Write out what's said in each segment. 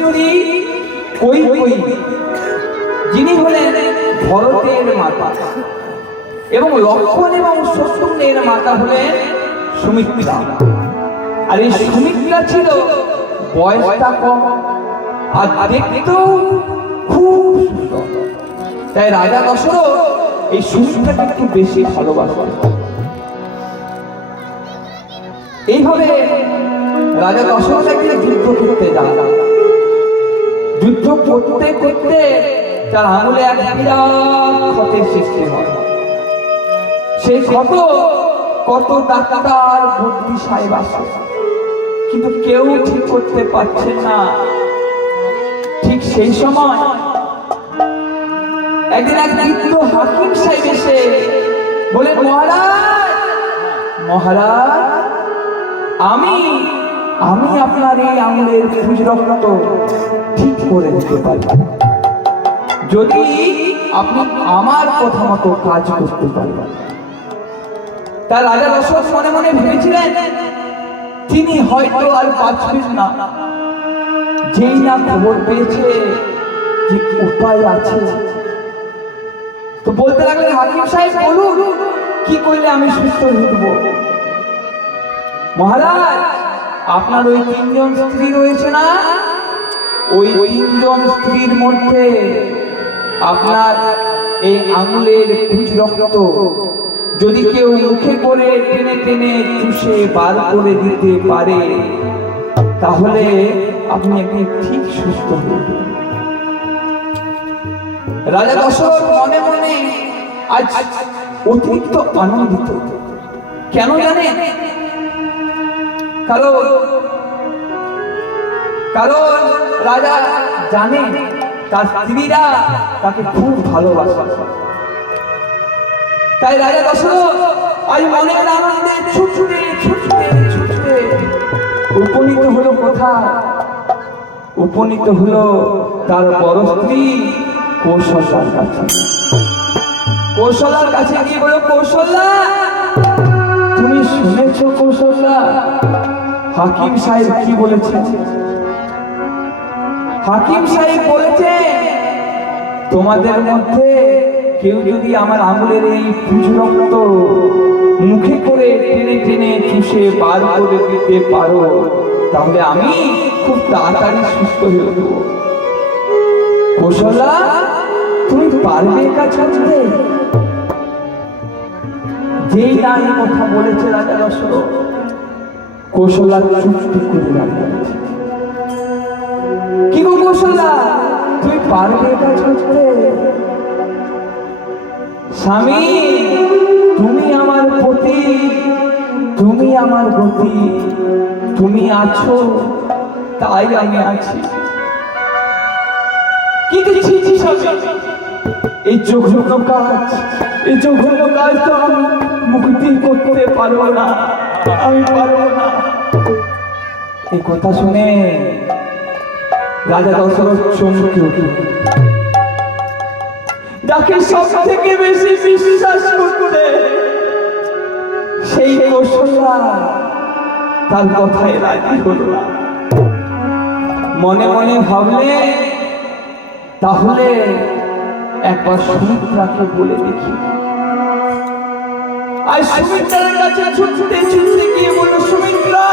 স্ত্রী কৈকেয়ী, যিনি হলেন ভরতের মাতা, এবং লক্ষ্মণ এবং শত্রুঘ্নের মাতা হলেন সুমিত্রা। আর এই সুমিত্রা ছিল বয়সটা কম আর দেখতেও খুব সুন্দর। তাই রাজা দশরথ এই সুমিত্রাকে একটু বেশি ভালোবাসেন। এইভাবে রাজা দশরথ একদিন যুদ্ধ করতে যান। যুদ্ধ করতে করতে তার আঙুলে এক বিরাট ক্ষতের সৃষ্টি হয়। সেই ক্ষত কত ডাক্তার বুদ্ধি সাহেব আসে, কিন্তু কেউ ঠিক করতে পারছেন না। ঠিক সেই সময় একদিন এক বৃদ্ধ হাকিম সাহেব এসে বলেন, মহারাজ মহারাজ, আমি আপনার এই আঙুলের রক্ত ঠিক করে দিতে পারি, যদি আপনি আমার কথা মতো কাজ করতে পারবেন। তার রাজা দশরথ মনে মনে ভেবেছিলেন তিনি হয়তো আর বাঁচবেন না। যেই না খবর পেয়েছে যে উপায় আছে, তো বলতে লাগলেন, হাকিম সাহেব বলুন কি করলে আমি সুস্থ হয়ে উঠব। মহারাজ, আপনার ওই 3 জন স্ত্রী রয়েছে না, ওই 3 জন স্ত্রীর মধ্যে আপনার এই আঙুলের রক্ত যদি কেউ মুখে করে টেনে টেনে চুষে বার করে দিতে পারে, তাহলে আপনি একদিন ঠিক সুস্থ হবেন। রাজা দশরথ মনে মনে আজ অতিরিক্ত আনন্দিত। কেন জানেন? কারণ রাজা জানে তার স্ত্রীরা তাকে খুব ভালোবাসে। তাই রাজা দশরথ আজ মনের আনন্দে ছুটতে ছুটতে ছুটতে উপনীত হলো কোথায়? উপনীত হলো তার বড় স্ত্রী কৌশলার কাছে। কৌশলার কাছে গিয়ে বলো, কৌশল্যা, তুমি শুনেছো কৌশল্যা হাকিম সাহেব কি বলেছে? হাকিম সাহেব বলেছে তোমাদের মধ্যে কেউ যদি আমার আঙুলের এই রক্ত মুখে করে টেনে টেনে চুষে বার করে দিতে পারো, তাহলে আমি খুব তাড়াতাড়ি সুস্থ হয়ে উঠব। কৌশল্যা, তুমি পারবে কাজ করতে? যেই না এই কথা বলেছে রাজা দশরথ, কৌশল্যা চুপটি করে দাঁড়িয়ে আছে। কি গো কৌশল্যা, তুমি পারবে কাজ করতে? স্বামী, তুমি আমার পতি, তুমি আমার গতি, তুমি আছো তাই আমি আছি। কিন্তু এই জঘন্য কাজ, এই জঘন্য কাজ তো আমি মুক্তি করতে পারবো না, আমি পারবো না। এই কথা শুনে রাজা দশরথ চমকে উঠল। যাকে সব থেকে বেশি বিশ্বাস করতে সেই কৌশল্যা তার কথায় রাজি হলো না। মনে মনে ভাবলে, তাহলে একবার সুমিত্রাকে বলে দেখি। আর সুমিত্রার কাছে ছুটতে ছুটতে গিয়ে বলল, সুমিত্রা,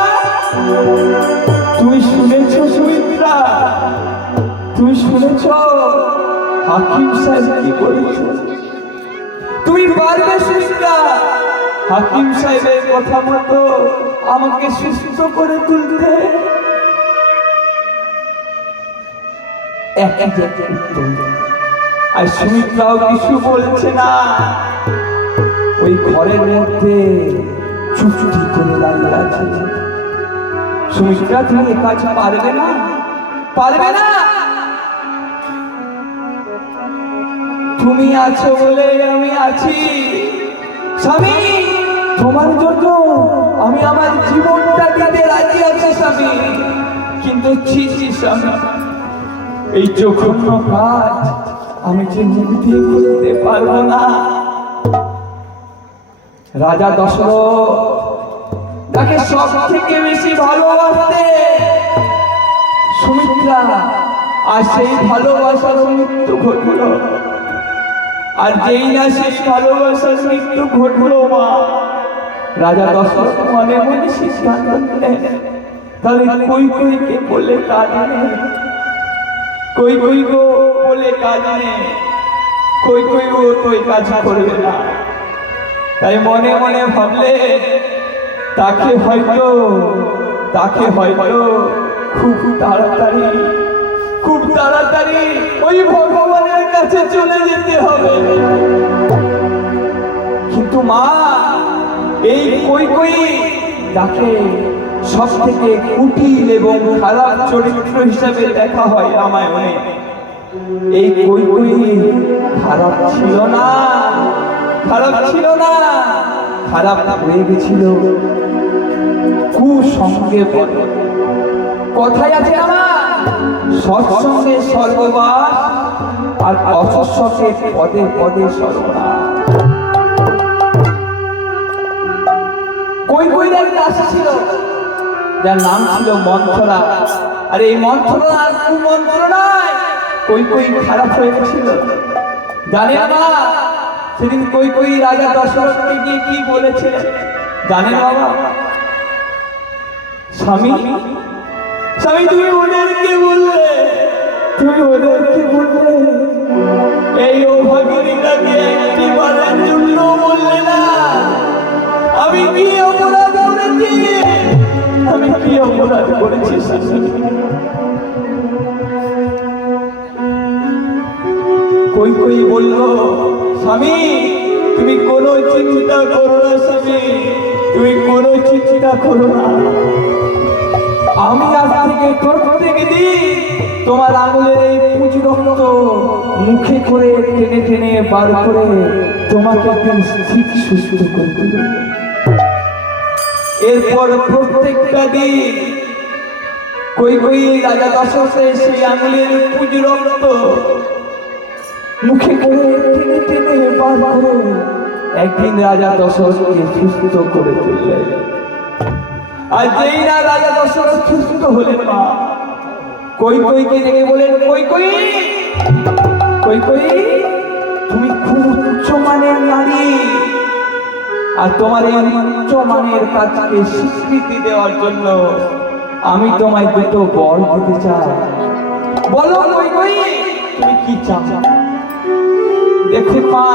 তুমি শুনেছো? সুমিত্রা, তুমি শুনেছো হাকিম সাহেব কি বলেছে? তুমি পারবে সুমিত্রা হাকিম সাহেবের কথা মতো আমাকে সুস্থ করে তুলতে? আর সুমিত্রাও কিছু বলছে না, ওই ঘরের মধ্যে চুপটি করে দাঁড়িয়ে আছে। সুমিত্রা, তুমি এ কাজ পারবে না, পারবে না। তুমি আছো বলে আমি আছি। স্বামী, তোমার জন্য আমি আমার জীবনটা দিতে রাজি আছি স্বামী, কিন্তু ছি স্বামী, এই জঘন্য কাজ আমি যে মুক্তি করতে পারবো না। রাজা দশরথ তাকে সব থেকে বেশি ভালোবাসতে সুমিত্রা, আর সেই ভালোবাসার মৃত্যু ঘটল। আর যেই না সেই ভালোবাসার মৃত্যু ঘটলো মা, রাজা দশরথ মনে মনে সিদ্ধান্ত নিলেন, তাহলে কৈকেয়ীকে বলে কাজ নেই, কৈকেয়ী গো বলে কাজ নেই, কৈকেয়ী ও তো এই কাজ করবে না। তাই মনে মনে ভাবলে তাকে হয়তো খুব তাড়াতাড়ি ওই ভগবানের কাছে চলে যেতে হবে। কিন্তু মা, এই কৈকেয়ী তাকে সব থেকে কুটিল এবং খারাপ চরিত্র হিসাবে দেখা হয় রামায়ণে। এই কৈকেয়ী খারাপ ছিল না, খারাপ হয়ে গেছিল কুসঙ্গে পড়ে। কথায় আছে আমার, সৎসঙ্গে সর্ববাস, আর অসৎসঙ্গে পদে পদে সর্বনাশ। কৈকেয়ীর এক দাসী ছিল, যার নাম ছিল মন্থরা। আর এই মন্থরা আর কুমন্ত্র নয়, কৈকেয়ী খারাপ হয়ে গেছিল। জানে না সেদিন কৈকেয়ী রাজা দশরথকে গিয়ে কি বলেছে জানেন বাবা? স্বামী, তুমি ওদেরকে বললে, এই অভাগিনীটাকে একটি বারের জন্য বললে না। আমি কি অপরাধ করেছি? কৈকেয়ী বলল, স্বামী তুমি কোনো চিন্তা করো না, স্বামী তুমি কোনো চিন্তা করো না। আমি আজ থেকে প্রত্যেক দিন তোমার আঙুলের এই পুঁজি রক্ত মুখে করে টেনে টেনে বার করে তোমাকে ঠিক সুস্থ করে দেব। এরপর প্রত্যেকটা দিন কৈকেয়ী রাজা দশরথের সেই আঙুলের পুঁজি রক্ত মুখে করে টেনে টেনে বার করে একদিন রাজা দশরথকে সুস্থ করে তুললেন। আর যেই না রাজা দশরথ সুস্থ হলেন, মা কৈকেয়ীকে ডেকে বলেন, কৈকেয়ী তুমি খুব উচ্চ মানের নারী, আর তোমার এই উচ্চ মানের কাজকে স্বীকৃতি দেওয়ার জন্য আমি তোমায় দুটো বর দিতে চাই। বলো কৈকেয়ী তুমি কি চাও? দেখুন মা,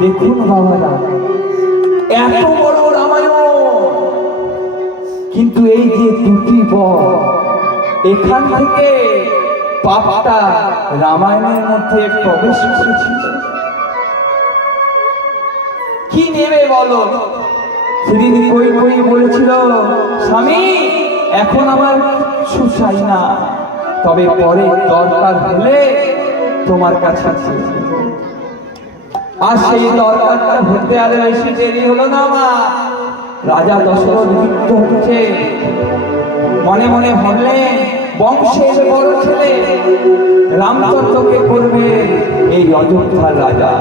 দেখুন বাবারা, এত বড় রামায়ণ, কিন্তু এই যে দুটি বর, এখান থেকে পাপটা রামায়ণের মধ্যে প্রবেশ করেছিল। কি নেবে বলো? সেদিন কৈকেয়ী বলেছিল, স্বামী এখন আমার কিছু চাই না, তবে পরে দরকার হলে তোমার কাছে আছে। আর সেই দরকারটা হতে আর বেশি দেরি হলো না মা, রাজা দশরথ মৃত্যু হচ্ছে। মনে মনে ভাবলেন বংশের বড় ছেলে রামচন্দ্রকে করবে এই অযোধ্যার রাজা।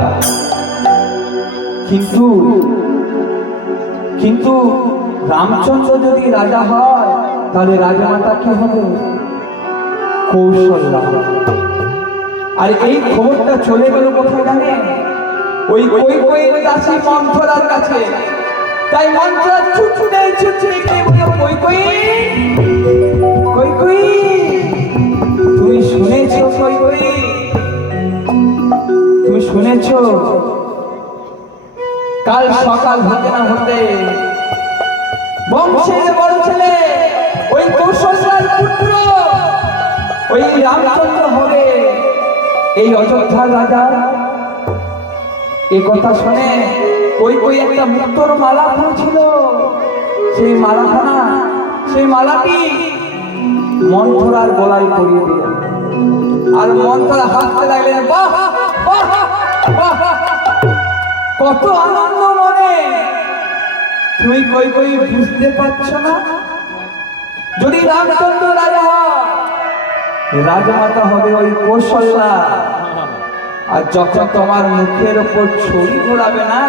কিন্তু রামচন্দ্র যদি রাজা হয়, তাহলে রাজমাতা কি হবে? কৌশল্যা। আর এই খবরটা চলে গেল কোথায় জানেন? ওই কৈকেয়ীর দাসী মন্থরার কাছে। তাই মন্থরা ছুটে গিয়ে বলল, কৈকেয়ী তুমি শুনেছো? কৈকেয়ী তুমি শুনেছো? কাল সকাল হতে না হতে বংশের বড় ছেলে ওই কৌশল্যার পুত্র ওই রামচন্দ্র হবে এই অযোধ্যার রাজা। এই কথা শুনে কৈকেয়ী একটা মুক্তোর মালা পরেছিল। সেই মালাটি মন্থরার গলায় পরিয়ে দিলেন। আর মন্থরা হাসতে লাগলেন, বাহ বাহ বাহ, কত আনন্দ মনে। তুমি কৈকেয়ী বুঝতে পারছো না? যদি রামচন্দ্র রাজা হয়, রাজমাতা হবে ওই কৌশল্যা। আর যখন তোমার মুখের উপর ছড়ি ঘোরাবে না,